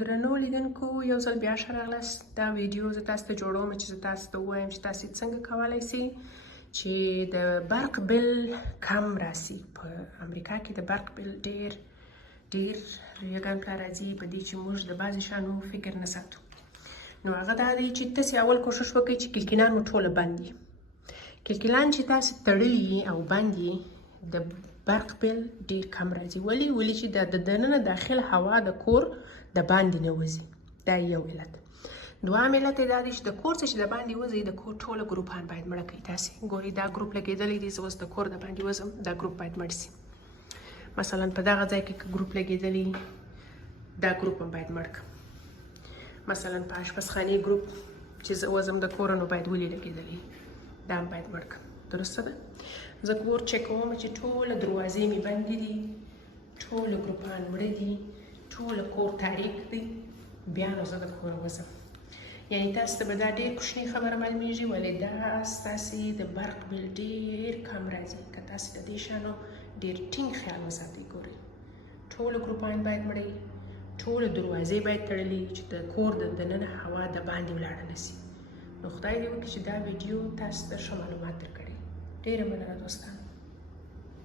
درنو لیدونکو یو ځل بیا ښه راغلاست. دا ویډیو زه تاسو ته جوړوم چې زه تاسو ته ووایم چې تاسې څنګه کولی سئ چې د برق بل کم راسي. په امریکا کې د برق بل ډېر یګان پلا راځي په دې چې موږ د بعضې شیانو فکر نه ساتو. نو هغه دا دی چې تاسې اول کوشش وکړئ چې کړکیلان مو ټوله بند وي. کړکیلان چې تاسې تړلي او بند یې د برق بل ډېر کم راځي. ولې چې د دننه داخل هوا د کور د باندې نه وځي. دا یو علت. دوهم علت یې دا دی چې د کور څه چې د باندې وځي د کور ټوله ګروپان باید مړه کړئ. تاسې ګورئ دا ګروپ لګېدلی دی، زه اوس د کور د باندې وځم، دا ګروپ باید مړ سي. مثلا په دغه ځای کې ګروپ لګېدلی، دا ګروپ هم باید مړ کړم. مثلا په اشپزخانې ګروپ چې زه وځم د کوره نو باید ولې لګېدلی، دا هم باید مړ کړم. درسته ده؟ زه کور چک کوم چې ټوله دروازې مې بندې دي، ټوله ګروپان مړه دي، ټوله کور تاریک دی، بیا نو زه د کوره وځم. یعنې تاسو ته به دا ډېر کوچنۍ خبره معلومیږي، ولې دا ستاسې د برق بل ډېر کم راځي که تاسې د دې شیانو ډېر ټینګ خیال وساتئ. ګورئ ټوله ګروپان باید مړه وي، ټوله دروازې باید تړلي چې د کور د دننه هوا د باندې ولاړه نه سي. نو خدای دې وکړي چې دا ویډیو تاسو ته ښه معلومات درکړي. ډېره مننه دوستان.